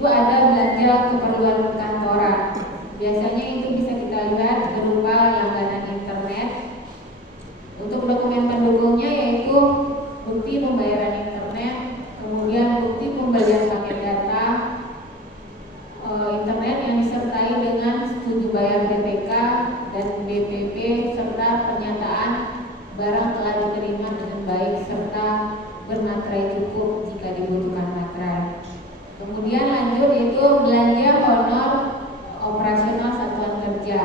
itu ada belanja keperluan kantoran. Biasanya itu bisa kita lihat berupa langganan internet. Untuk dokumen pendukungnya yaitu bukti pembayaran internet, kemudian bukti pembelian paket data internet yang disertai dengan setuju bayar BPK dan BPP, serta pernyataan barang telah diterima dengan baik serta bermaterai cukup jika dibutuhkan materai. Kemudian lanjut itu belanja honor operasional satuan kerja.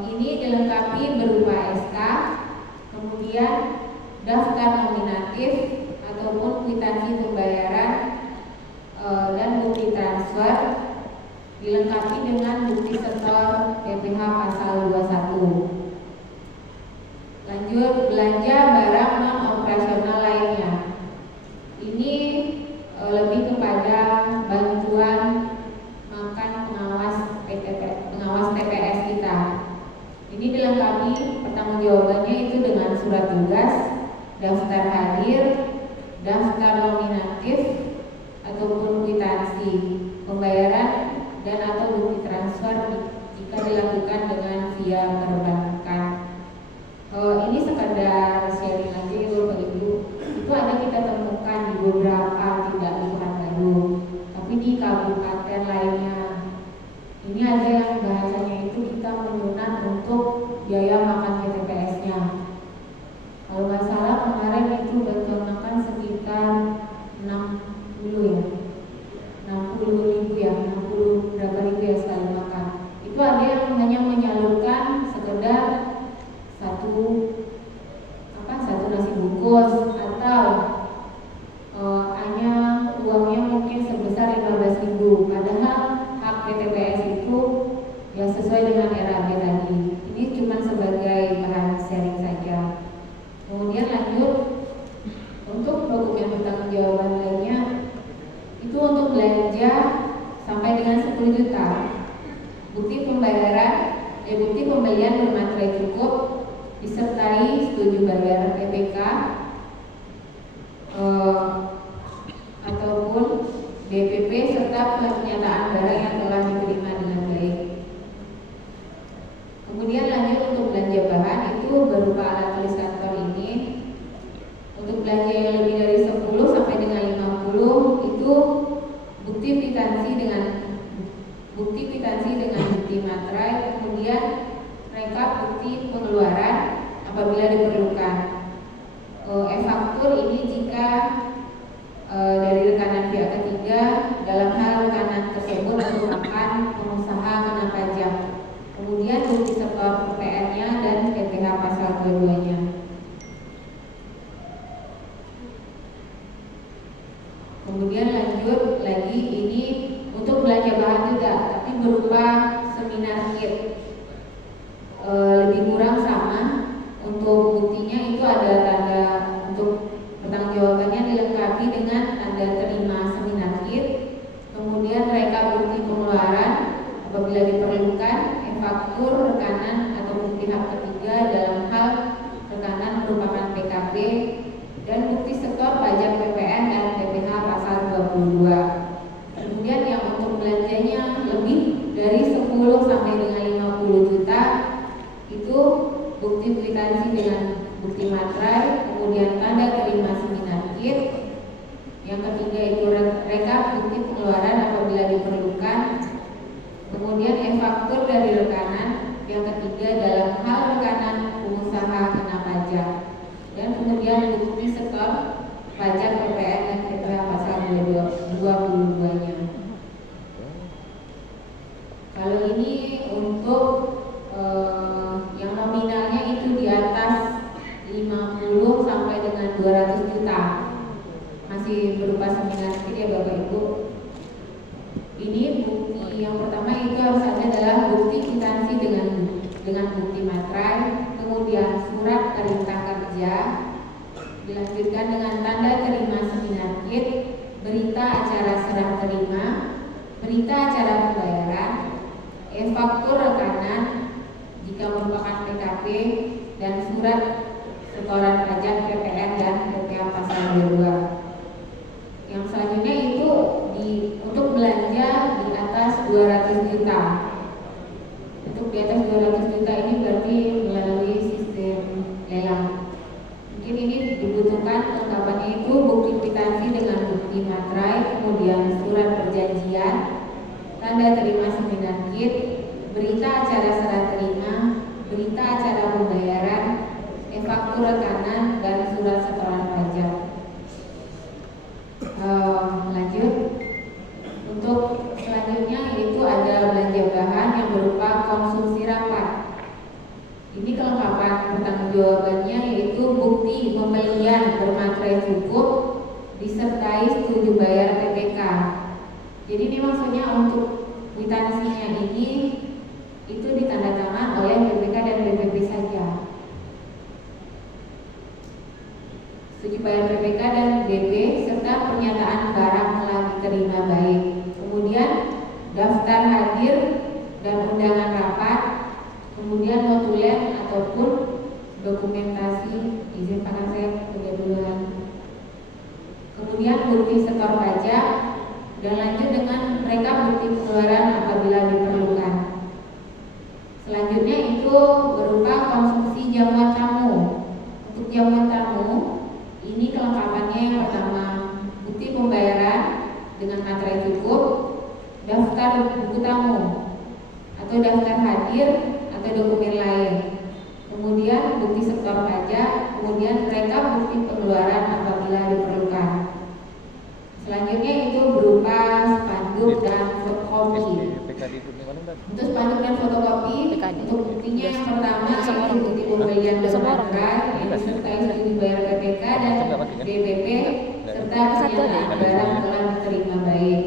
Ini dilengkapi berupa SK, kemudian daftar nominatif ataupun kwitansi pembayaran dan bukti transfer, dilengkapi dengan bukti setor PPh pasal 21. Lanjut belanja barang non operasional lainnya. Ini lebih kepada bantuan makan pengawas TPS kita. Ini dilengkapi pertanggungjawabannya itu dengan surat tugas, daftar hadir, daftar nominatif ataupun kwitansi pembayaran dan atau bukti transfer jika dilakukan dengan via perbankan. Ini sekadar sharing aja ya Bapak Ibu. Itu ada kita temukan di beberapa tidak di Pekanbaru, tapi di kabupaten lainnya. Ini ada yang bahasanya itu kita menyunan untuk biaya makan PTPS-nya. Kalau nggak salah kemarin itu bantuan makan sekitar 60 ya, 60 ribu ya, 60 berapa ribu ya sekali makan. Itu ada yang hanya menyalurkan sekedar satu nasi bungkus atau hanya uangnya mungkin sebesar 15.000, padahal hak PTPS itu ya sesuai dengan RAB tadi. Ini cuma sebagai bahan sharing saja. Kemudian lanjut untuk dokumen pertanggungjawaban lainnya itu untuk belanja sampai dengan 10 juta, bukti pembayaran, bukti pembelian bermaterai cukup disertai setuju bayar PPK ataupun BPP serta pernyataan barang yang telah diterima dengan baik. Kemudian lanjut untuk belanja bahan itu berupa alat tulis kantor ini. Untuk belanja yang lebih dari 10 sampai dengan 50 itu bukti kwitansi dengan bukti materai, kemudian rekap bukti pengeluaran apabila diperlukan. E-faktur ini jika dari rekanan pihak ketiga dalam hal rekanan tersebut merupakan pengusaha kena pajak. Kemudian bukti setor PPN-nya dan PPh pasal 22-nya. Kemudian lanjut lagi ini untuk belanja bahan juga, tapi berupa seminar kit. Lebih kurang sama. Untuk buktinya itu ada tanda untuk pertanggungjawabannya dilengkapi dengan tanda terima seminar kit, kemudian rekap bukti pengeluaran apabila diperlukan, e-faktur rekanan atau pihak ketiga dalam hal rekanan merupakan PKP, dan bukti setor pajak PPN dan PPh pasal 22. Kemudian yang untuk belanjanya lebih dari 10 sampai dengan 50 juta itu bukti kwitansi dengan bukti materai, kemudian tanda terima seminar kit. Yang ketiga itu rekap bukti pengeluaran apabila diperlukan, kemudian e-faktur dari rekanan. Yang ketiga dalam hal rekanan pengusaha kena pajak, dan kemudian bukti setor pajak PPN dan PPh pasal 22-nya. Kalau ini untuk yang nominalnya itu di atas 50 sampai dengan 200 juta, masih berupa seminar kit ya Bapak Ibu. Ini bukti yang pertama itu harus ada adalah bukti kwitansi dengan bukti materai, kemudian surat perintah kerja, dilanjutkan dengan tanda terima seminar kit, berita acara serah terima, berita acara pembayaran, e-faktur rekanan jika merupakan PKP, dan surat setoran pajak PPN dan PPh pasal 22. Yang selanjutnya itu tanda terima seminar kit, berita acara serah terima, berita acara pembayaran, e-faktur rekanan, dan surat setoran pajak. Lanjut. Untuk selanjutnya yaitu ada belanja bahan yang berupa konsumsi rapat. Ini kelengkapan pertanggungjawabannya yaitu bukti pembelian bermaterai cukup disertai setuju bayar PPK. Jadi ini maksudnya untuk kwitansinya ini itu ditandatangan oleh BPK dan BPP saja. Setuju bayar PPK dan BP serta pernyataan barang telah diterima baik. Kemudian daftar hadir dan undangan rapat, kemudian notulen ataupun dokumentasi izin pakai saya duluan. Kemudian bukti setor pajak dan lanjut dengan mereka bukti pengeluaran apabila diperlukan. Selanjutnya itu berupa konsumsi jamuan tamu. Untuk jamuan tamu ini kelengkapannya yang pertama bukti pembayaran dengan materai cukup, daftar buku tamu atau daftar hadir atau dokumen lain, kemudian bukti setor pajak, kemudian mereka bukti pengeluaran apabila diperlukan. Selanjutnya itu berupa spanduk dan fotokopi. Untuk spanduk dan fotokopi, untuk buktinya yang pertama itu bukti pembelian bermaterai yang disertai setuju bayar PPK dan BPP serta pernyataan barang telah diterima baik.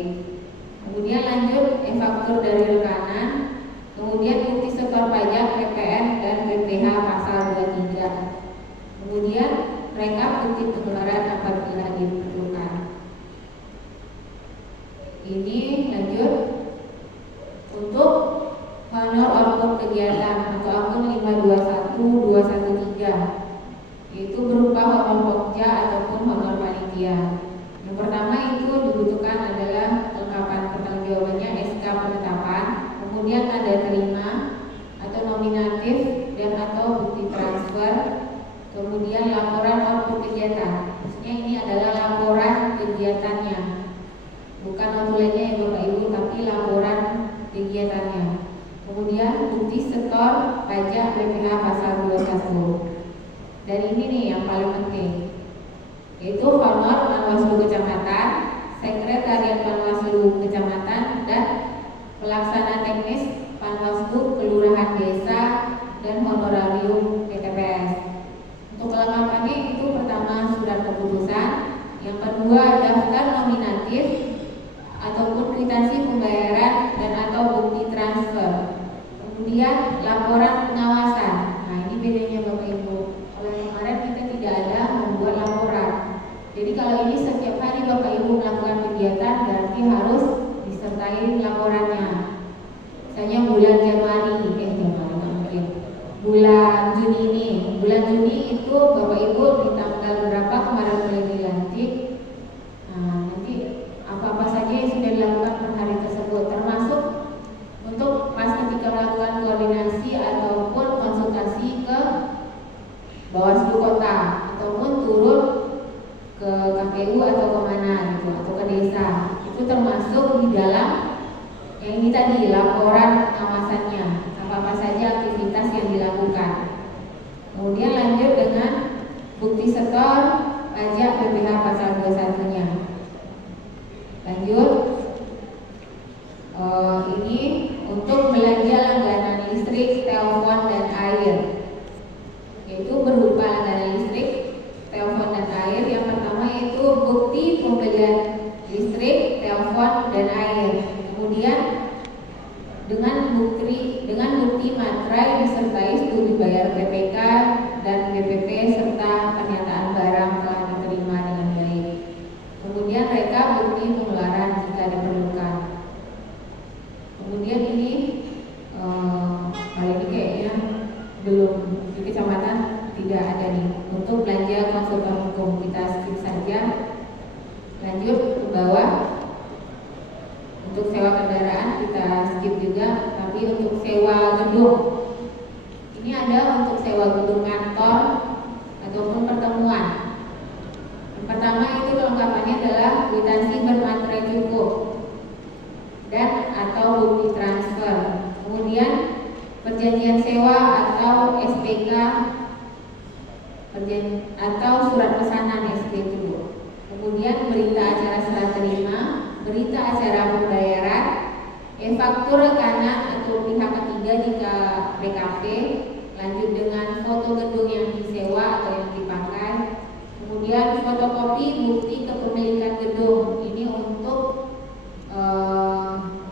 Kemudian lanjut e-faktur dari rekanan, kemudian bukti setor pajak PPN dan BPH pasal 23. Kemudian mereka bukti pengeluaran apabila diperlukan. Ini lanjut untuk honor oknum kegiatan atau akun 521213, yaitu berupa honor pokja ataupun honor panitia. Yang pertama itu dibutuhkan adalah kelengkapan pertanggungjawabannya SK penetapan, kemudian tanda terima atau nominatif dan atau bukti transfer, kemudian laporan output kegiatan. Maksudnya ini adalah laporan kegiatannya, bukan notulennya ya Bapak Ibu, tapi laporan kegiatannya. Kemudian bukti setor pajak BPH pasal 21. Dan ini nih yang paling penting, yaitu honor Panwaslu Kecamatan, Sekretariat Panwaslu Kecamatan, dan pelaksana teknis Panwaslu Kelurahan Desa dan honorarium PTPS. Untuk kelengkapannya itu pertama surat keputusan, yang kedua daftar nominatif ataupun kwitansi pembayaran dan atau bukti transfer, kemudian laporan pengawasan. Nah ini bedanya Bapak Ibu, kalau yang kemarin kita tidak ada membuat laporan. Jadi kalau ini setiap hari Bapak Ibu melakukan kegiatan berarti harus disertai laporannya. Misalnya bulan Januari mungkin bulan Juni ini, bulan Juni itu Bapak Ibu di tanggal berapa kemarin mulai dilantik. Nah nanti apa-apa saja yang sudah dilakukan per hari tersebut, termasuk untuk pas ketika melakukan koordinasi ataupun konsultasi ke Bawaslu Kota ataupun turun ke KPU atau kemana gitu atau ke desa, itu termasuk di dalam yang ini tadi laporan pengawasannya, apa-apa saja aktivitas yang dilakukan. Kemudian lanjut dengan bukti setor pajak BPH pasal 21-nya. Lanjut, ini untuk belanja langganan listrik, telepon, dan air, yaitu berupa langganan listrik, telepon, dan air. Yang pertama yaitu bukti pembelian listrik, telepon, dan air. Kemudian dengan bukti materai disertai setuju bayar PPK dan BPP serta pernyataan barang telah diterima dengan baik. Kemudian mereka bukti pengeluaran jika diperlukan. Kemudian ini kali ini kayaknya belum di kecamatan tidak ada nih. Untuk belanja konsultan hukum kita skip saja. Lanjut ke bawah. Untuk sewa kendaraan kita skip juga, tapi untuk sewa gedung ini ada untuk sewa gedung kantor ataupun pertemuan. Yang pertama itu kelengkapannya adalah kwitansi bermaterai cukup dan atau perjanjian sewa atau SPK atau surat pesanan SP2. Kemudian berita acara serah terima, berita acara pembayaran, e-faktur rekanan atau pihak ketiga jika PKP, lanjut dengan foto gedung yang disewa atau yang dipakai, kemudian fotokopi bukti kepemilikan gedung, ini untuk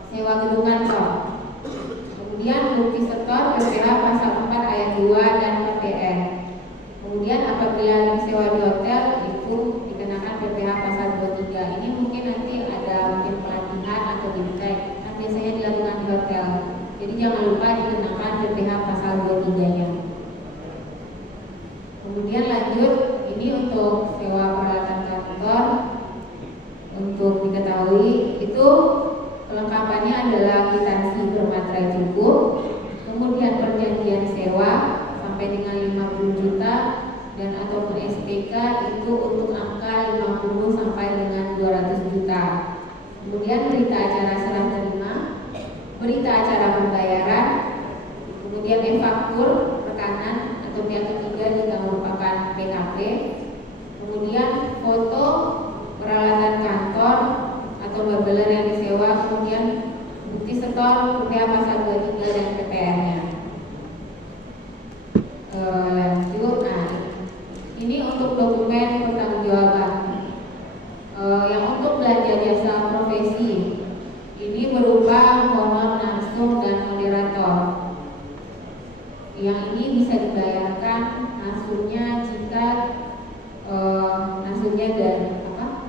sewa gedung kantor. Kemudian bukti setor PPh pasal 4 ayat 2 dan PPN. Kemudian apabila disewa di hotel itu dikenakan PPh pasal 23. Ini mungkin nanti ada mungkin pelatihan atau bimtek, kan biasanya dilakukan di hotel. Jadi jangan lupa dikenakan PPh pasal 23-nya. Kemudian lanjut, ini untuk sewa peralatan kantor. Untuk diketahui itu kelengkapannya adalah kwitansi bermaterai cukup, kemudian perjanjian sewa sampai dengan 50 juta dan ataupun SPK itu untuk angka 50 sampai dengan 200 juta. Kemudian berita acara serah terima, berita acara pembayaran, kemudian e-faktur rekanan atau pihak ketiga jika merupakan PKP, kemudian foto peralatan kantor atau babeler yang disewa, kemudian bukti setor PPh pasal 23 dan PPN-nya. Lanjut, nah ini untuk dokumen pertanggungjawaban. Yang untuk belanja jasa profesi ini berupa honor langsung dan moderator. Yang ini bisa dibayarkan langsungnya jika langsungnya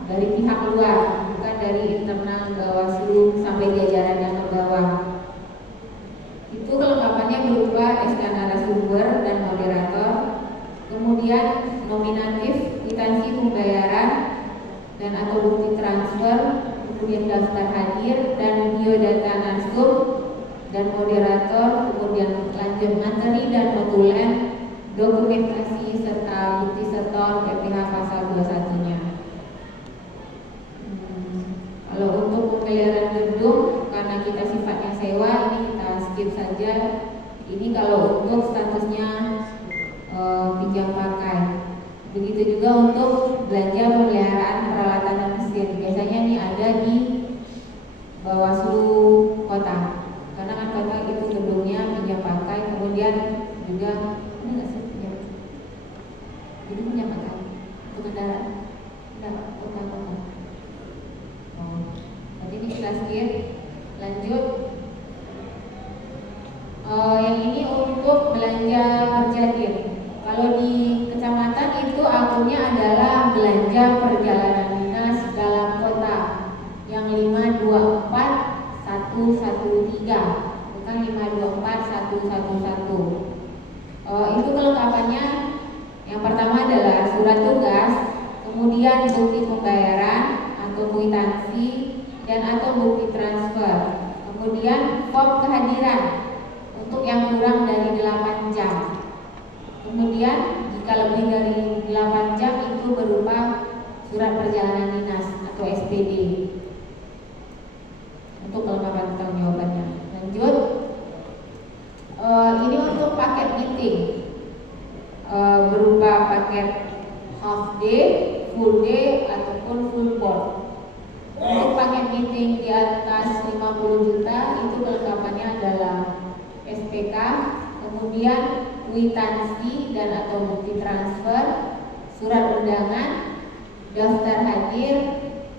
dari pihak luar, bukan dari internal Bawaslu sampai jajaran yang ke bawah. Itu kelengkapannya berupa SK narasumber dan moderator, kemudian nominatif, kwitansi pembayaran dan atau bukti transfer, kemudian daftar hadir dan biodata narsum dan moderator, kemudian lanjut materi dan notulen, dokumentasi serta bukti setor PPh pasal 21-nya. Kalau untuk pemeliharaan gedung, karena kita sifatnya sewa, ini kita skip saja. Ini kalau untuk statusnya pinjam pakai. Begitu juga untuk belanja pemeliharaan peralatan dan mesin. Biasanya ini ada di Bawaslu Kota. Karena kan kota itu gedungnya pinjam pakai, kemudian juga ini nggak sih pinjam? Jadi pinjam pakai untuk kendaraan? Enggak, kota. Nanti ini kita skip. Lanjut. Yang ini untuk belanja perjanjian. Kalau di kecamatan itu akunnya adalah belanja perjalanan dinas dalam kota yang 524113, bukan 524111. Itu kelengkapannya. Yang pertama adalah surat tugas, kemudian bukti pembayaran atau kwitansi dan atau bukti transfer, kemudian form kehadiran untuk yang kurang dari 8 jam. Kemudian jika lebih dari 8 jam itu berupa surat perjalanan dinas atau SPD. Untuk kelengkapan tanggung jawabannya. Lanjut, ini untuk paket meeting berupa paket half day, full day ataupun full board. Untuk paket meeting di atas 50 juta itu kelengkapannya adalah SPK, kemudian kwitansi dan atau bukti transfer, surat undangan, daftar hadir,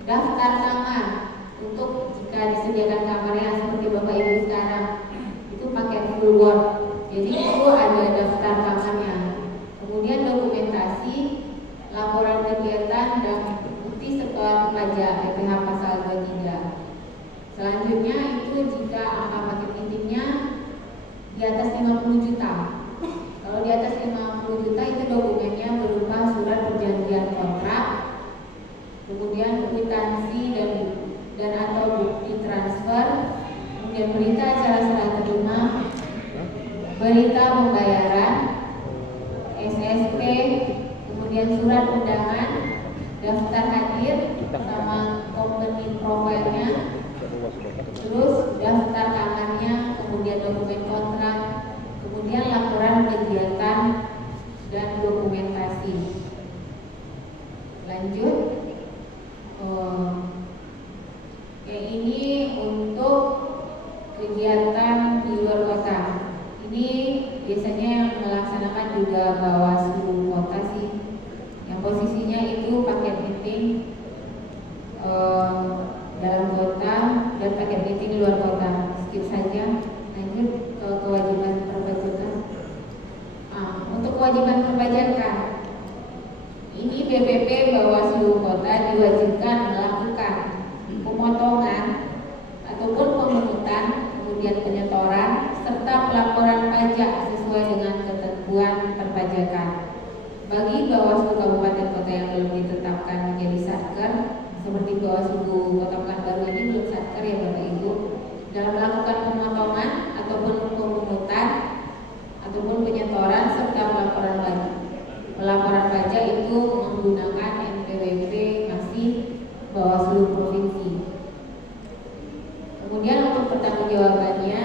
daftar kamar untuk jika disediakan kamarnya seperti Bapak Ibu sekarang itu pakai full board. Jadi itu ada daftar kamarnya. Kemudian dokumentasi, laporan kegiatan dan bukti setor pajak PPh pasal 23. Selanjutnya itu jika angka paket meetingnya di atas 50 juta. Kalau di atas 50 juta itu dokumennya berupa surat perjanjian kontrak, kemudian kwitansi dan atau bukti transfer, kemudian berita acara serah terima, berita pembayaran, SSP, kemudian surat undangan, daftar hadir sama company profile-nya, terus daftar kamarnya, kemudian dokumen kontrak, dalam kota dan paket meeting di luar kota. Skip saja. Lanjut ke kewajiban perpajakan. Untuk kewajiban perpajakan, ini BPP Bawaslu Kota diwajibkan melakukan pemotongan ataupun pemungutan, kemudian penyetoran serta pelaporan pajak sesuai dengan ketentuan perpajakan. Bagi Bawaslu Kabupaten Kota yang belum ditetapkan menjadi satker, seperti Bawaslu Kota Pekanbaru ini belum satker ya Bapak Ibu, dalam melakukan pemotongan ataupun pemungutan ataupun penyetoran serta pelaporan pajak itu menggunakan NPWP masih Bawaslu Provinsi. Kemudian untuk pertanggungjawabannya,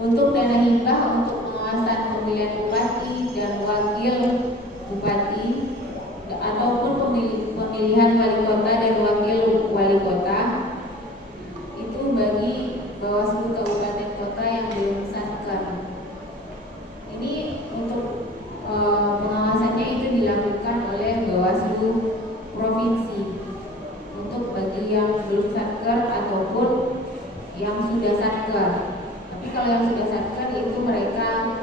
untuk dana hibah untuk pengawasan pemilihan bupati dan wakil bupati ataupun pemilihan wali kota dan wakil wali kota itu bagi Bawaslu Kabupaten Kota yang belum satker. Ini untuk pengawasannya itu dilakukan oleh Bawaslu Provinsi untuk bagi yang belum satker ataupun yang sudah satker. Tapi kalau yang sudah satker itu mereka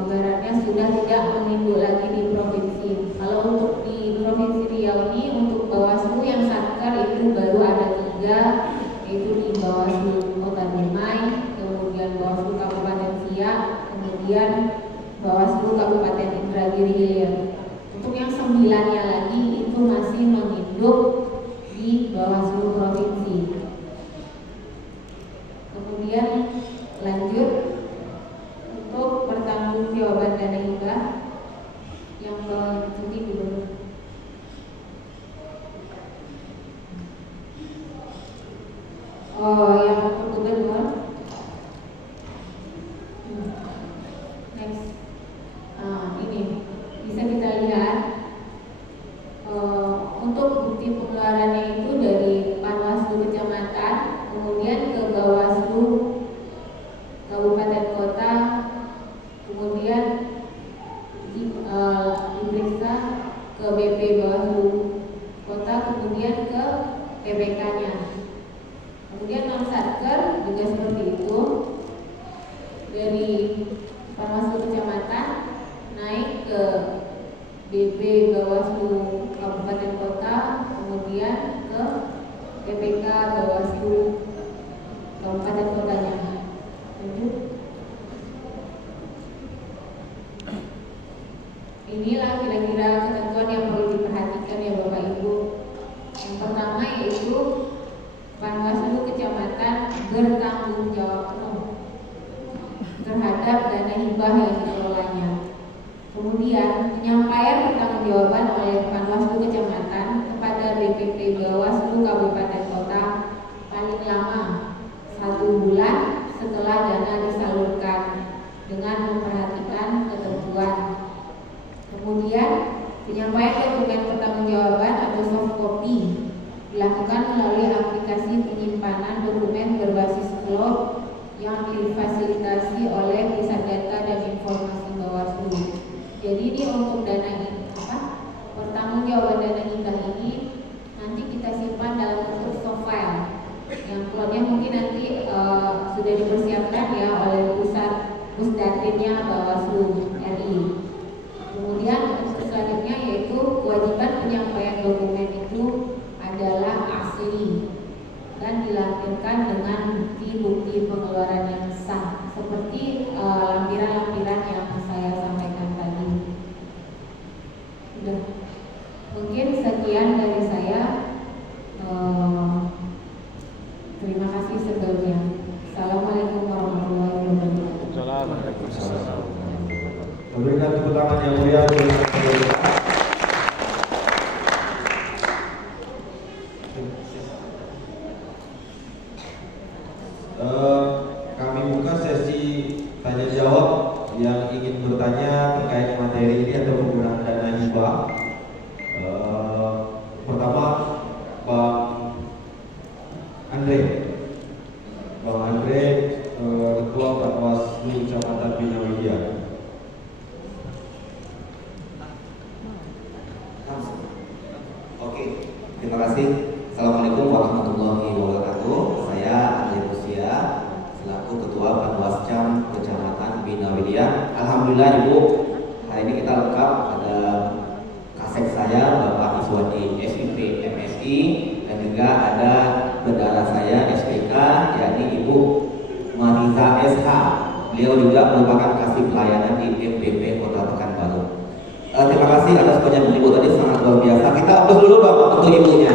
ibaratnya sudah tidak menginduk lagi di provinsi. Kalau untuk di Provinsi Riau ini untuk Bawaslu yang satker itu baru ada 3, yaitu di Bawaslu Kota Dumai, kemudian Bawaslu Kabupaten Siak, kemudian Bawaslu Kabupaten Indragiri Hilir. Untuk yang 9-nya lagi itu masih menginduk di Bawaslu Provinsi. Kemudian lanjut untuk pertanggungjawaban dana hibah yang cuti gubernur. Yang untuk gubernur. Next. Ini bisa kita lihat untuk bukti pengeluarannya itu dari Panwaslu Kecamatan, kemudian ke Bawaslu Kabupaten Kota, kemudian diperiksa ke BP Bawaslu Kota, kemudian ke PPK-nya. Kemudian non satker juga seperti itu, dari Panwaslu Kecamatan naik ke BP Bawaslu Kabupaten Kota, kemudian ke PPK Bawaslu Kabupaten Kotanya. Lanjut. Inilah kira-kira ketentuan yang perlu diperhatikan ya Bapak Ibu. Yang pertama yaitu Panwaslu Kecamatan bertanggung jawab penuh terhadap dana hibah yang dikelolanya. Kemudian penyampaian pertanggungjawaban oleh Panwaslu Kecamatan kepada BPP Bawaslu Kabupaten Kota paling lama 1 bulan setelah dana disalurkan dengan memperhatikan ketentuan. Kemudian penyampaian dokumen pertanggungjawaban atau soft copy dilakukan melalui aplikasi penyimpanan dokumen berbasis cloud yang difasilitasi oleh Pusat Data dan Informasi Bawaslu. Jadi ini untuk pertanggungjawaban dana hibah ini nanti kita simpan dalam bentuk soft file yang cloudnya mungkin nanti sudah dipersiapkan ya oleh Pusdatinnya Bawaslu RI. Kemudian untuk selanjutnya yaitu kewajiban penyampaian dokumen itu adalah asli dan dilampirkan dengan bukti-bukti pengeluaran yang sah seperti lampiran-lampiran yang saya sampaikan tadi. Sudah. Mungkin sekian dari saya. Terima kasih sebelumnya. Assalamualaikum warahmatullahi wabarakatuh. Waalaikumsalam. Memberikan tepuk tangan yang mulia untuk kami buka sesi tanya jawab yang ingin bertanya terkait materi ini atau penggunaan dana hibah. Pertama, Bang Andre, Ketua Panwaslu Kecamatan Bina Widya. Oke, terima kasih. Assalamualaikum warahmatullahi wabarakatuh. Saya Andri Musia, selaku Ketua Panwascam Kecamatan Bina Widya. Alhamdulillah Ibu, hari ini kita lengkap, ada kasek saya Bapak Iswadi SIP MSI, dan juga ada bendara saya SPK, yakni Ibu Mariza SH. Beliau juga merupakan kasih pelayanan di MPP Kota Pekanbaru. Terima kasih atas penyampaian Ibu tadi, sangat luar biasa. Kita aplaus dulu Pak untuk Ibunya.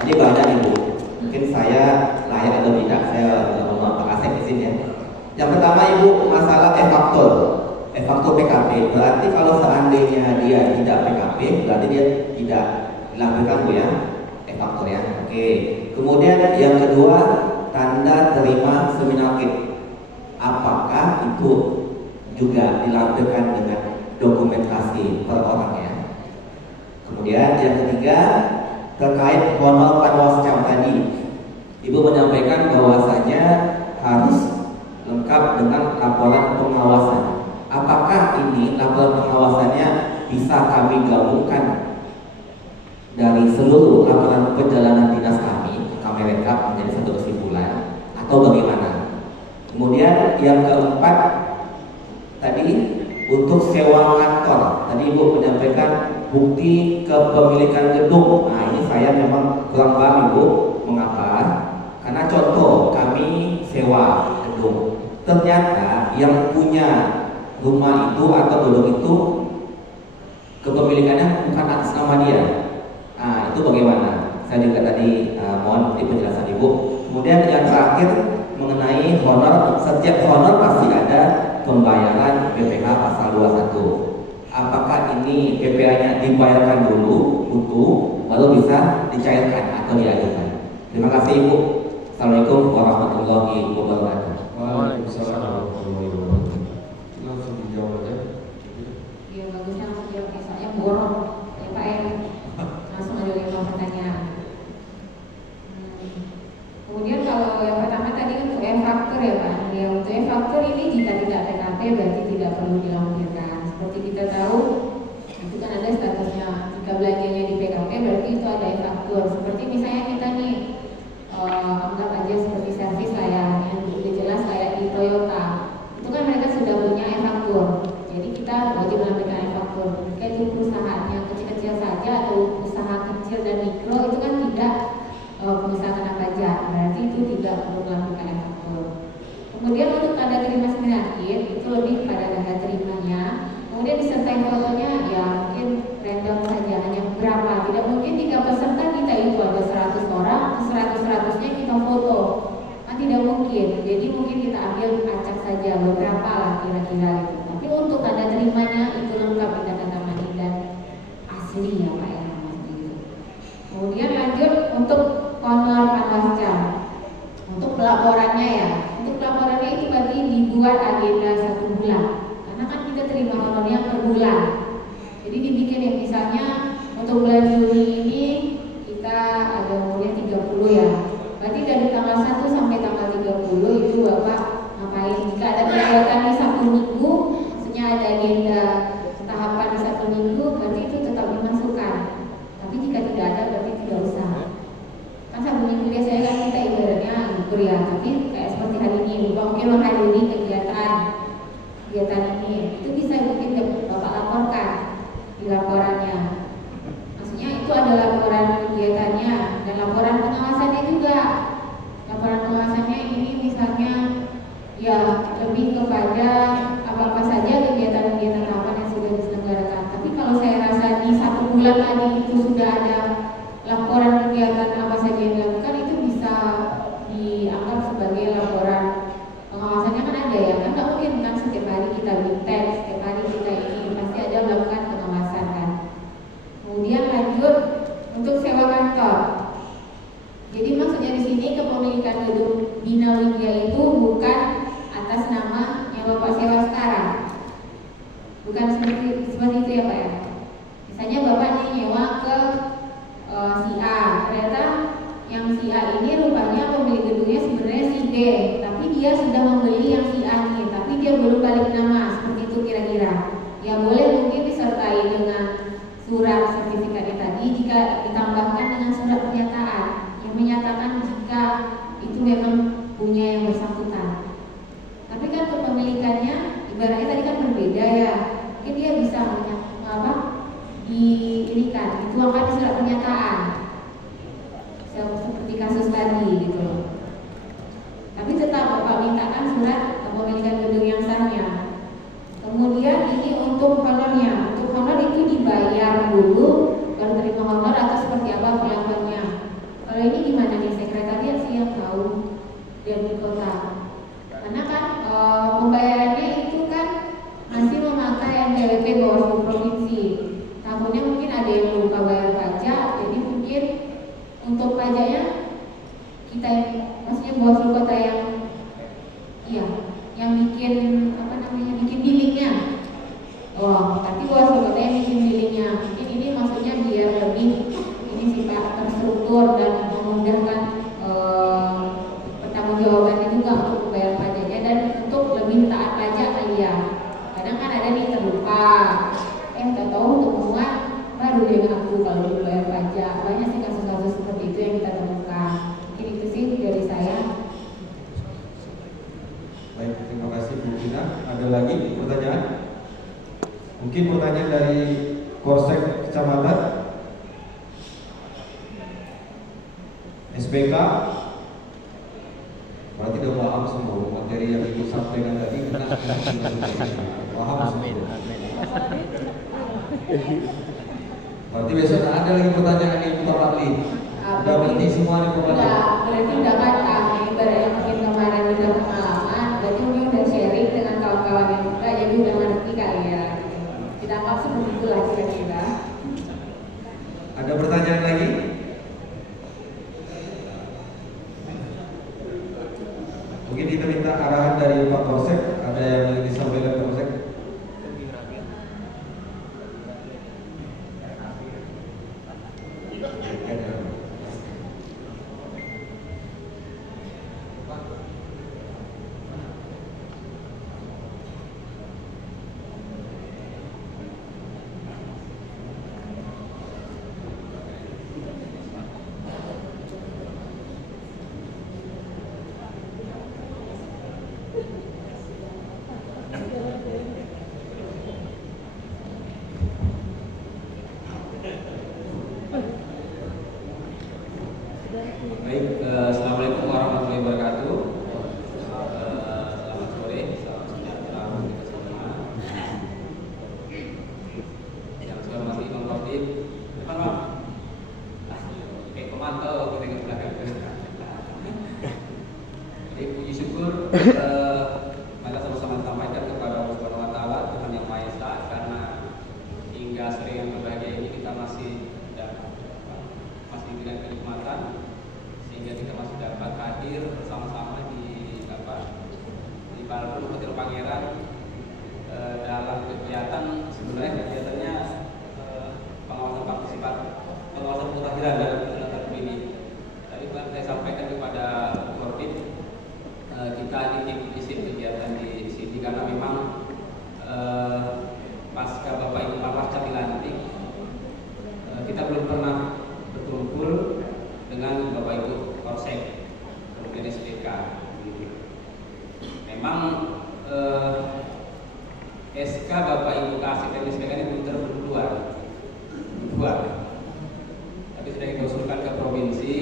Ini banyak Ibu. Mungkin saya layak atau tidak, saya mohon Pak Kasek izin ya. Yang pertama Ibu, masalah e-faktur PKP. Berarti kalau seandainya dia tidak PKP, berarti dia tidak dilakukan Bu ya, e-faktur ya. Oke. Kemudian yang kedua, tanda terima seminar kit. Apakah itu juga dilakukan dengan dokumentasi per orang ya? Kemudian yang ketiga, terkait honor panwascam tadi, Ibu menyampaikan bahwasanya harus lengkap dengan laporan pengawasan. Apakah ini laporan pengawasannya bisa kami gabungkan dari seluruh laporan perjalanan dinas kami rekap menjadi satu kesimpulan atau bagaimana? Kemudian yang keempat tadi, untuk sewa kantor, tadi Ibu menyampaikan bukti kepemilikan gedung. Nah ini saya memang kurang paham Ibu, mengapa? Karena contoh kami sewa gedung, ternyata yang punya rumah itu atau gedung itu kepemilikannya bukan atas nama dia. Nah itu bagaimana? Saya juga tadi mohon di penjelasan Ibu. Kemudian yang terakhir mengenai honor, setiap honor pasti ada pembayaran PPh pasal 21. Apakah ini PPh-nya dibayarkan dulu utuh baru bisa dicairkan atau diajukan? Terima kasih Ibu. Assalamualaikum warahmatullahi wabarakatuh. Waalaikumsalam warahmatullahi wabarakatuh. Langsung dijawab aja. Iya bagusnya langsung jawab, soalnya borong ya Pak ya. Langsung ada 5 pertanyaan. Kemudian kalau yang pertama tadi untuk e-faktur ya Pak. Ya untuk e-faktur ini jika tidak PKP berarti tidak perlu dilampirkan. Seperti kita tahu itu kan ada statusnya. Jika belanjanya di PKP berarti itu ada e-faktur. Seperti misalnya kita nih anggap aja seperti servis lah ya, yang udah jelas kayak di Toyota. Itu kan mereka sudah punya e-faktur. Jadi kita wajib melampirkan e-faktur. Jika itu perusahaan yang kecil-kecil saja atau usaha kecil dan mikro itu kan tidak pengusaha kena pajak, berarti itu tidak perlu melakukan e-faktur. Kemudian untuk tanda terima seminar kit itu lebih pada tanda terimanya. Kemudian disertai fotonya ya mungkin random saja, hanya berapa. Tidak mungkin 3 peserta kita itu ada 100 orang, 100-100-nya kita foto. Kan tidak mungkin. Jadi mungkin kita ambil acak saja beberapa lah kira-kira itu. Tapi untuk tanda terimanya itu lengkap di tanda tangan dan asli ya Pak ya. Kemudian lanjut untuk honor panwascam. Untuk pelaporannya ya, untuk pelaporannya itu berarti dibuat agenda 1 bulan. Karena kan kita terima honornya per bulan. Jadi dibikin ya, misalnya untuk bulan Juli ini kita ada honornya 30 ya. Berarti dari tanggal 1 sampai tanggal 30 itu Bapak ngapain? Jika ada kegiatan di Sabtu Minggu, maksudnya ada agenda tahapan di Sabtu Minggu, berarti itu tetap dimasukkan. Tapi jika tidak ada berarti tidak usah. Kan Sabtu Minggu biasanya kan kita ibaratnya libur ya, tapi kayak seperti hari ini Bapak mungkin menghadiri kegiatan ini, itu bisa mungkin Bapak laporkan di laporannya. Maksudnya itu ada laporan kegiatannya dan laporan pengawasannya juga. Laporan pengawasannya ini misalnya ya lebih kepada apa-apa saja kegiatan-kegiatan tahapan yang sudah diselenggarakan. Tapi kalau saya rasa di 1 bulan tadi itu sudah ada laporan kegiatan apa saja yang dilakukan, itu bisa dianggap sebagai laporan pengawasannya. Kan ada ya, kan nggak mungkin kan setiap hari kita bintek, setiap hari kita ini pasti ada melakukan pengawasan kan. Kemudian lanjut untuk sewa kantor. Jadi maksudnya di sini kepemilikan gedung Bina Widya itu bukan atas nama yang Bapak sewa sekarang. Bukan seperti itu ya Pak ya. Misalnya Bapak nih nyewa ke melengkapi surat pernyataan seperti kasus tadi gitu loh. Tapi tetap Bapak mintakan surat kepemilikan gedung yang sahnya. Kemudian ini untuk honornya. Untuk honor itu dibayar dulu baru terima honor atau seperti apa perlakuannya. Kalau ini gimana nih, sekretariat sih yang tahu di admin kota. Karena kan pembayarannya itu kan masih memakai NPWP Bawaslu Provinsi. Tahunnya mungkin ada yang lupa bayar pajak, jadi mungkin untuk pajaknya kita, maksudnya Bawaslu kota yang bikin bikin billingnya. Oh, berarti Bawaslu kota yang bikin billingnya. Mungkin ini maksudnya biar lebih ini sifat terstruktur dan memudahkan pertanggungjawabannya juga untuk membayar pajaknya dan untuk lebih taat pajak kali ya. Kadang kan ada nih terlupa, nggak tahu untuk menguat baru dia ngaku kalau belum bayar pajak. Banyak sih kasus-kasus seperti itu yang kita temukan. Mungkin itu sih dari saya. Baik, terima kasih Bu Gina. Ada lagi pertanyaan? Mungkin pertanyaan dari Korsek Kecamatan, SPK. Berarti udah paham semua materi yang Ibu sampaikan tadi. Paham semua. Berarti besok ada lagi pertanyaan Ibu Pak Parli. Udah berarti semua nih pertanyaan. Berarti udah kata ibarat yang mungkin kemarin udah pengalaman, berarti ini udah sharing dengan kawan-kawan yang juga, jadi udah ngerti kali ya. Kita maksud begitulah kira-kira. Ada pertanyaan lagi? Mungkin kita minta arahan dari Pak Korsek. Ada yang ingin disampaikan Pak Korsek? Baik, assalamualaikum warahmatullahi wabarakatuh. Selamat sore, salam sejahtera kita semua. Yang saya hormati Imam Khotib, depan Pak. Pemantau kita ke belakang. Jadi puji syukur maka sama-sama sampaikan kepada Allah Subhanahu Wa Taala, Tuhan Yang Maha Esa, karena hingga sore yang berbahagia ini kita masih diberikan kenikmatan sehingga kita masih dapat hadir bersama-sama di Balkon Hotel Pangeran dalam kegiatan, sebenarnya kegiatannya pengawasan mutahiran dalam kegiatan ini. Tadi saya sampaikan kepada Korbit, kita izin kegiatan di sini karena memang pasca Bapak Ibu Panwascam dilantik, kita belum pernah berkumpul dengan Bapak Ibu Korsek, kemudian SPK. Memang SK Bapak Ibu Kasih dan SPK ini belum terkeluar, tapi sudah kita usulkan ke provinsi.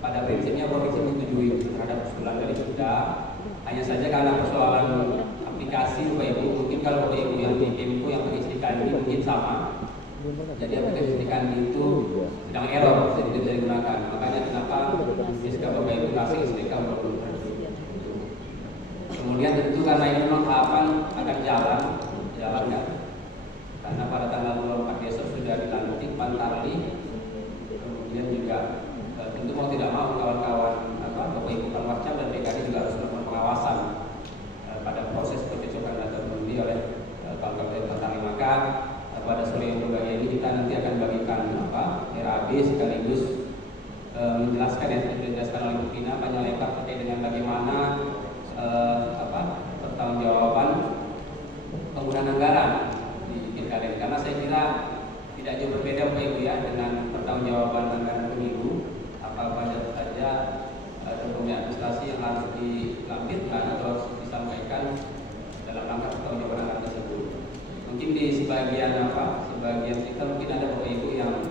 Pada prinsipnya provinsi menyetujui terhadap usulan dari kita. Hanya saja karena persoalan aplikasi Bapak Ibu, mungkin kalau Bapak Ibu yang di Kemko yang peristrikan ini mungkin sama. Jadi aplikasi istrikan itu sedang error, jadi tidak bisa digunakan. Makanya kenapa SK Bapak Ibu kasih SPK belum. Kemudian tentu karena ini memang tahapan akan jalan kan. Karena pada tanggal 24 besok sudah dilantik Pantarli. Kemudian juga tentu mau tidak mau kawan-kawan Bapak Ibu Panwascam dan BKD juga harus melakukan pengawasan pada proses pencocokan data pengundi oleh kawan-kawan Pantarli. Maka pada sore yang berbahagia ini kita nanti akan bagikan RAB sekaligus menjelaskan yang sudah dijelaskan oleh Bu Pina panjang lebar terkait dengan bagaimana pertanggungjawaban penggunaan anggaran di Pilkada. Karena saya kira tidak jauh berbeda Bapak Ibu ya dengan pertanggungjawaban anggaran pemilu, apa saja dokumen administrasi yang harus dilampirkan atau harus disampaikan dalam rangka pertanggungjawaban anggaran tersebut. mungkin di sebagian kita mungkin ada bapak ibu yang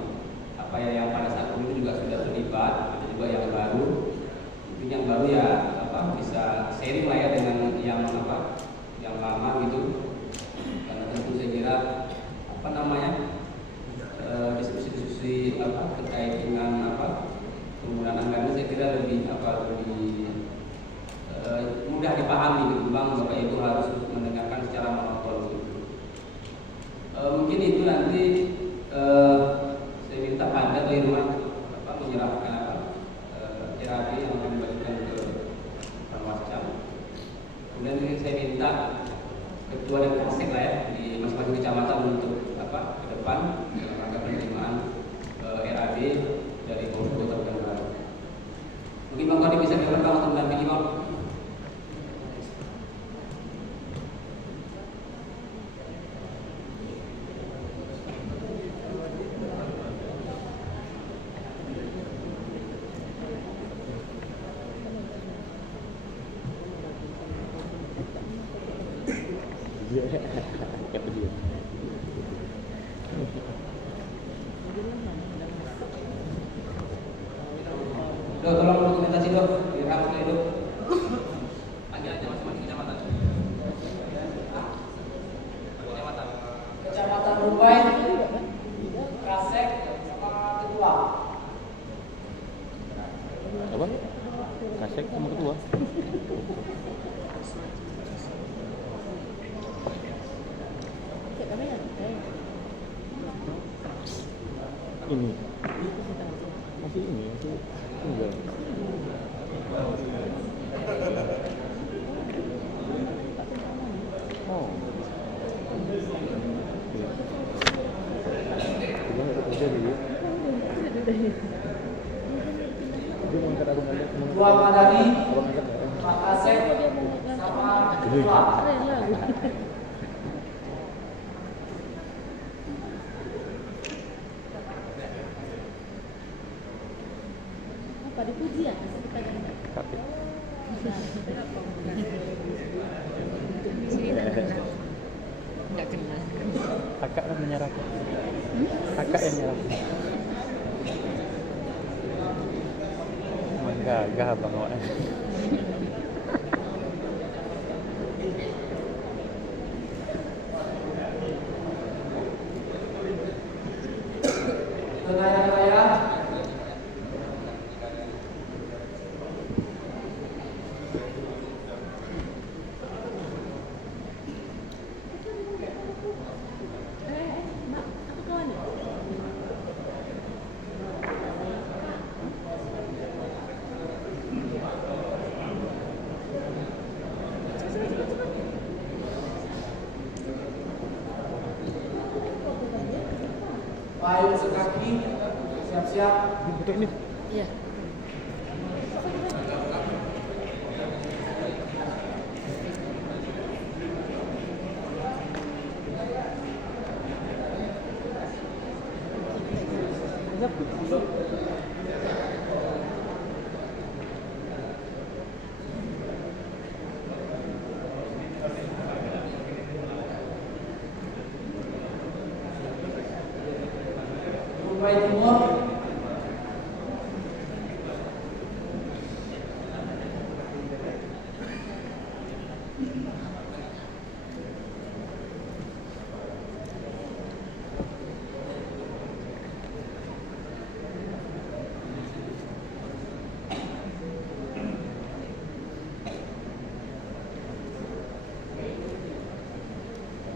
yang pada saat dulu juga sudah terlibat, ada juga yang baru. Mungkin yang baru ya bisa sharing lah ya dengan yang lama gitu. Karena tentu saya kira diskusi terkait dengan penggunaan anggaran saya kira lebih mudah dipahami ketimbang bapak ibu harus mendengarkan secara monoton gitu. Mungkin itu nanti saya minta Anda atau Irwan menyerahkan RAB yang akan dibagikan ke Panwascam. Kemudian saya minta ketua dan kasek lah ya di masing-masing kecamatan untuk ke depan rangka penerimaan RAB dari Kota Pekanbaru. Mungkin Bang Kodi bisa dilakukan untuk mendampingi Bang. Tolong dokumentasi dok, dirangkum ya dok. Panggil aja masing-masing kecamatan. Kecamatan Rumbai, Kasek, sama Ketua. Apa? Kasek sama Ketua. Ini masih tinggal. Oh. Dua Madani, Pak Kasek, sama Ketua. Dipuji ya, nggak kenal. Kakak kan menyerahkan. Kakak yang menyerahkan. Gagah bang awak. Raya-raya. Payung sekaki, siap-siap. Betul ini. Iya. Rumbai Timur.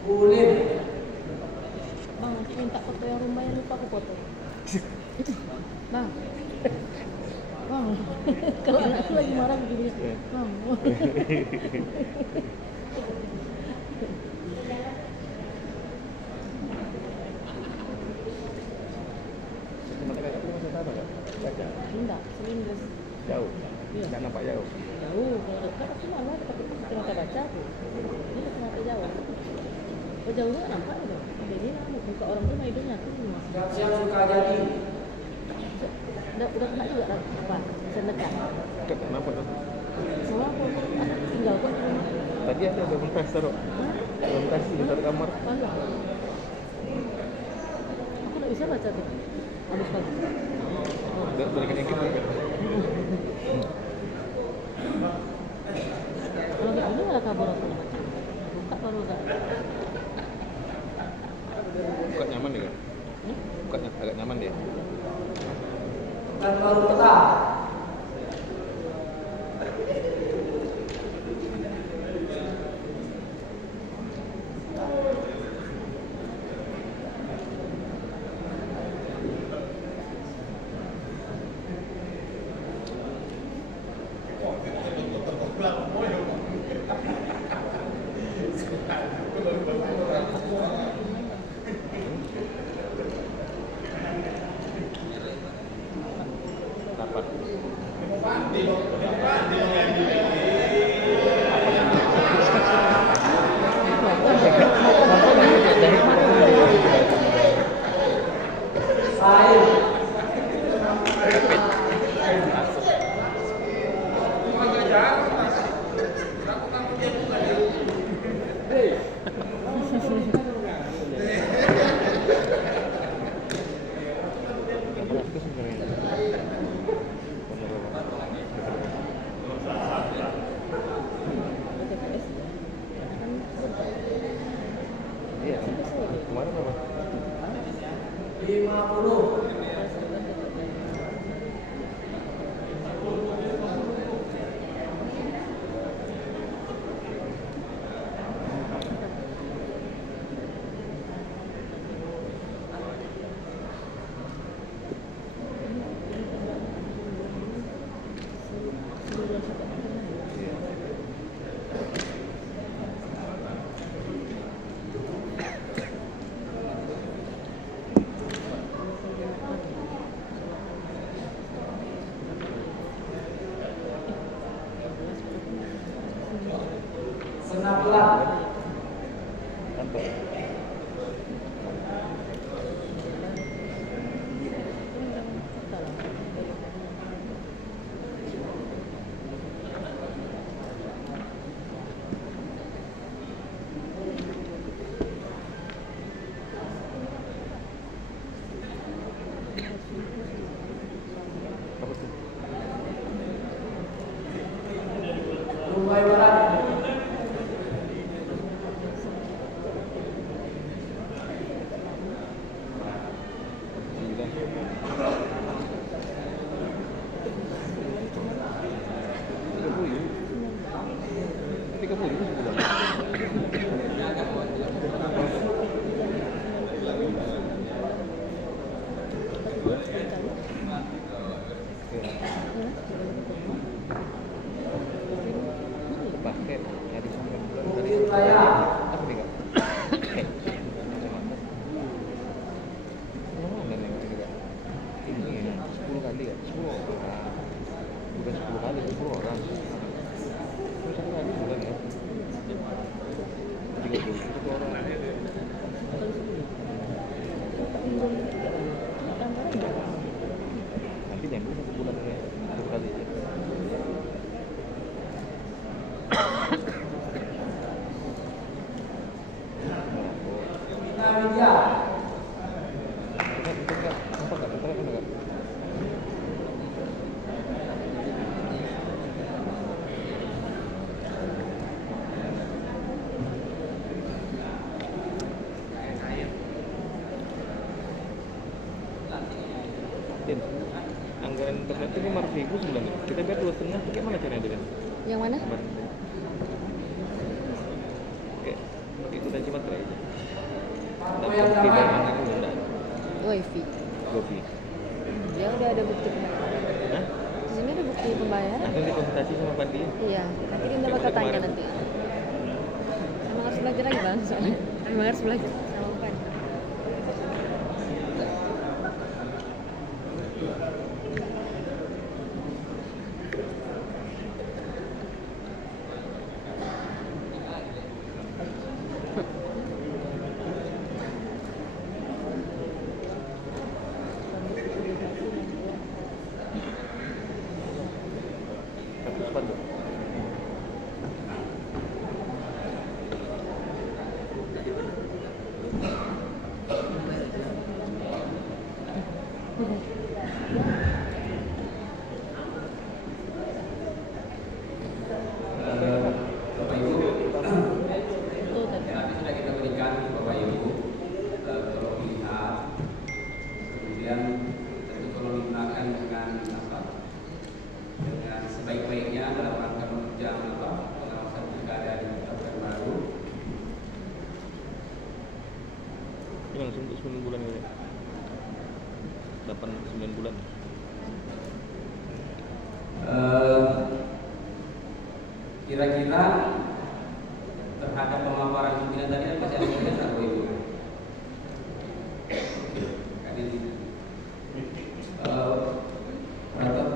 Ulin. Bang, aku minta foto yang rumah yang lupa aku foto. Bang. Bang. Kalau anakku lagi marah begini. Bang. Enggak, Selindas. Jauh. Iya. Tak nampak jauh. Jauh, kalau dekat aku malah tapi tengah baca aku. Ini tengah jauh. Oh jauh nggak nampak itu. Sampai ini lah, muka orang tuh hidungnya tuh. Siap-siap Sukajadi. Udah kena juga apa? Sendekat. Kenapa tuh? Soalnya aku tinggal kok di rumah. Tadi ada double test taruh. Hah? Belum kasih di kamar. Mana? Aku nggak bisa baca tuh. Habis lagi. Balikin yang kita. Kalau kayak gini malah kabur aku. Buka baru enggak. Buka nyaman deh kan? Buka agak nyaman deh. Dan baru tengah. Dapat. Iya, kemarin berapa? 50. Senaplah. Rumbai Barat. Pakai dari 9 bulan dari Bukit Raya. apa nih kak? Yang mana nih kak? Ini ya 10 kali ya? 10 orang. Bukan 10 kali, 10 orang. Terus satu kali bulan ya? 30 orang. Nanti yang dulu 1 bulan ya, 1 kali aja. Bina Widya. Din, anggaran internet ini 500.000 sebulan ya? Kita bayar 2,5, gimana caranya Din? Yang mana? Kemarin Din. Kayak ikutan Cimatera aja. Apa Dan yang bukti ramai? bayaran itu udah ada. Wifi. Gopi. Ya udah ada bukti pembayaran. Hah? Di sini ada bukti pembayaran. Langsung dikonsultasi sama Pandi. Iya, nanti Dinda bakal tanya nanti. Emang harus belajar lagi bang, soalnya emang harus belajar sama Pan. bulan gitu. 8-9 bulan. Kira-kira terhadap pemaparan pimpinan tadi kan masih ada tugas atau Ibu? Kan ini. Pratap.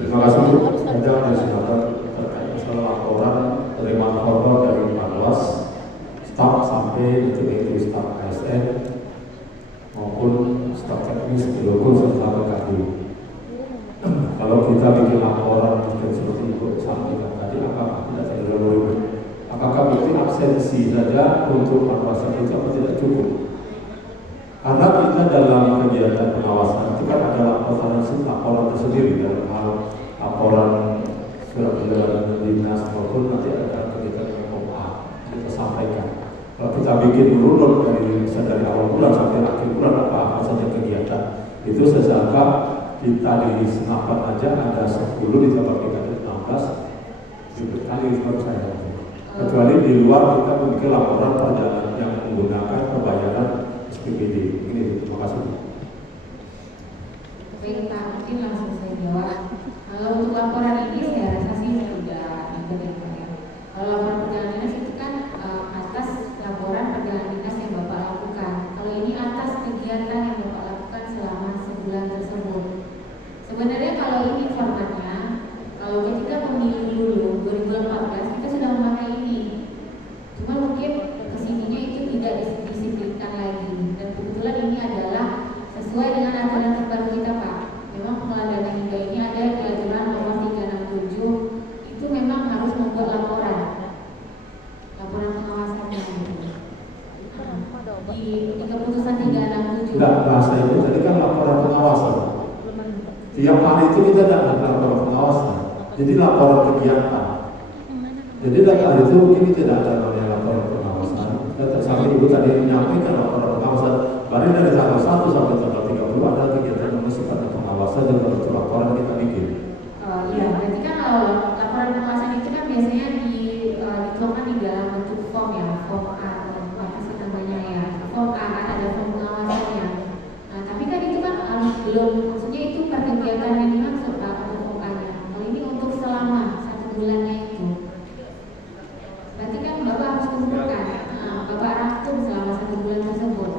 Terima kasih ada kesempatan terkait masalah laporan penerimaan honor dari Panwas, staf sampai itu staf ASN maupun staf teknis di logo serta PKD. Kalau kita bikin laporan mungkin seperti Ibu sampaikan tadi, apakah tidak terlalu apakah bikin absensi saja untuk pengawasan itu apa tidak cukup? Karena kita dalam kegiatan pengawasan itu kan ada laporan tersendiri dalam hal laporan surat edaran dinas maupun nanti ada kegiatan POA kita sampaikan. Kalau kita bikin runut dari awal bulan sampai akhir bulan apa saja kegiatan itu sejak kita di senapan aja ada 10 ditambah PKD 16 kali baru saya. Kecuali di luar kita memiliki laporan perjalanan yang menggunakan pembayaran SPBD. Ini terima kasih. Baik Pak, mungkin langsung saya jawab. Kalau untuk laporan ini saya rasa sih sudah diberikan ya. Kalau laporan perjalanan dinas itu kan atas laporan perjalanan dinas yang Bapak lakukan. Kalau ini atas kegiatan yang Bapak lakukan selama sebulan tersebut. Sebenarnya kalau ini formatnya, kalau ketika pemilu dulu 2014 kita sudah memakai ini. Cuma mungkin kesininya itu tidak disiplinkan lagi. Dan kebetulan ini adalah sesuai dengan aturan terbaru kita Pak. Memang pengelolaan dana hibah ini ada di aturan nomor 367 itu memang harus membuat laporan pengawasannya di keputusan 367. Enggak, bahasa itu tadi kan laporan pengawasan. Tiap hari itu kita ada laporan pengawasan. Jadi laporan kegiatan. Jadi data itu mungkin tidak ada namanya laporan pengawasan. Data sampai Ibu tadi menyampaikan laporan pengawasan. Baru dari tanggal 1 sampai tanggal 30 ada kegiatan yang sifatnya pengawasan dan bentuk laporan kita bikin. Iya, berarti kan kalau laporan pengawasan itu kan biasanya dituangkan di dalam bentuk form ya, form A atau apa sih namanya ya, form A kan ada form pengawasannya. Nah, tapi kan itu kan belum, maksudnya itu per kegiatan yang dimaksud Pak atau form A-nya. Kalau ini untuk selama 1 bulannya itu, berarti kan Bapak harus kumpulkan, Bapak rangkum selama 1 bulan tersebut.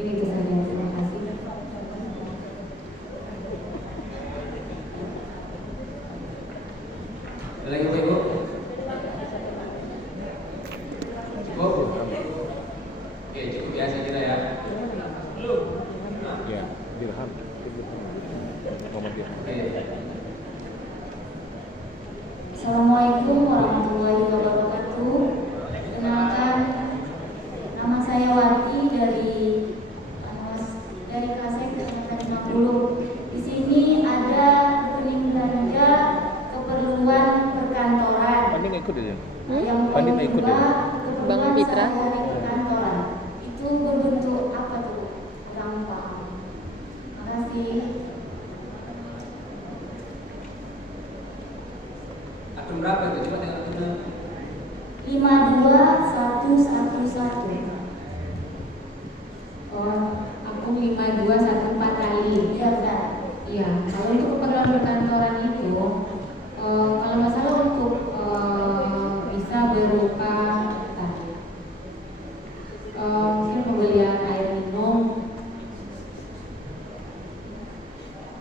Mungkin itu saja. Terima kasih. Ada lagi Ibu? Cukup? Oke, cukup ya saya kira ya. Ya, dirham. Oke. Assalamualaikum warahmatullahi wabarakatuh. Kenalkan, nama saya Wati dari Kasek Kecamatan 50. Di sini ada rekening belanja keperluan perkantoran. Pandi nggak ikut ya? Yang Pandi nggak ikut ya? Bang Mitra. sehari perkantoran. Itu berbentuk apa tuh? Kurang paham. Makasih. Akun berapa itu? Coba tengok akunnya. 52111. Oh, akun 521 kali. Iya, benar. Iya, kalau untuk keperluan perkantoran itu, kalau nggak salah untuk bisa berupa mungkin pembelian air minum,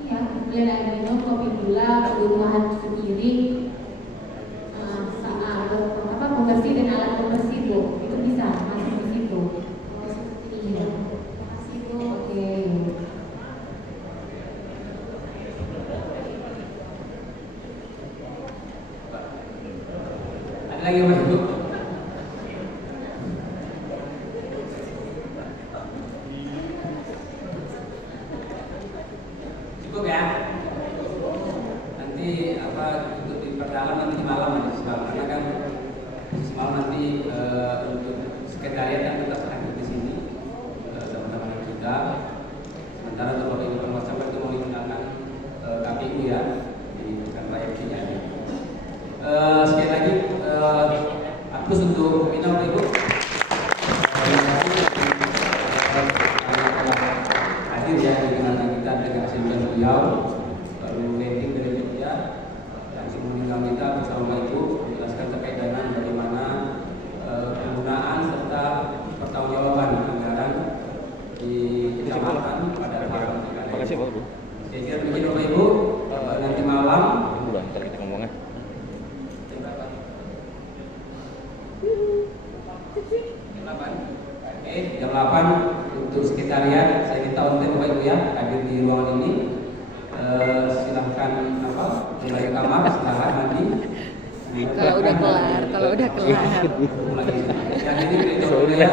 iya, pembelian air minum, kopi gula, kebutuhan sendiri, pembersih dan alat pembersih Bu, itu bisa masuk di situ. Iya, makasih Bu. Oke. Ada lagi Mas Ibu? Cukup ya? Nanti untuk diperdalam nanti di malam aja semalam, karena kan semalam nanti untuk sekretariat kan tetap hadir di sini sama-sama kita. Sementara untuk Bapak Ibu penguasa itu mau digunakan KPU ya, jadi bukan proyeksinya. Sekali lagi Agus untuk minum Bapak Ibu. Hadir ya di tengah kita dengan asinan beliau, lalu rating dari Jogja, langsung meninggal kita bersama Bapak Ibu menjelaskan terkait dengan bagaimana penggunaan serta pertanggungjawaban anggaran di kecamatan pada tahun Terima kasih Pak Bu. Saya kira begini Bapak Ibu, nanti malam Tunggu lah, ntar kita ngomongnya. Jam 8 untuk sekretariat saya minta untuk Bapak Ibu ya hadir di ruangan ini. Silahkan kembali ke kamar, silahkan mandi. Kalau udah kelar. Yang ini beritahu oleh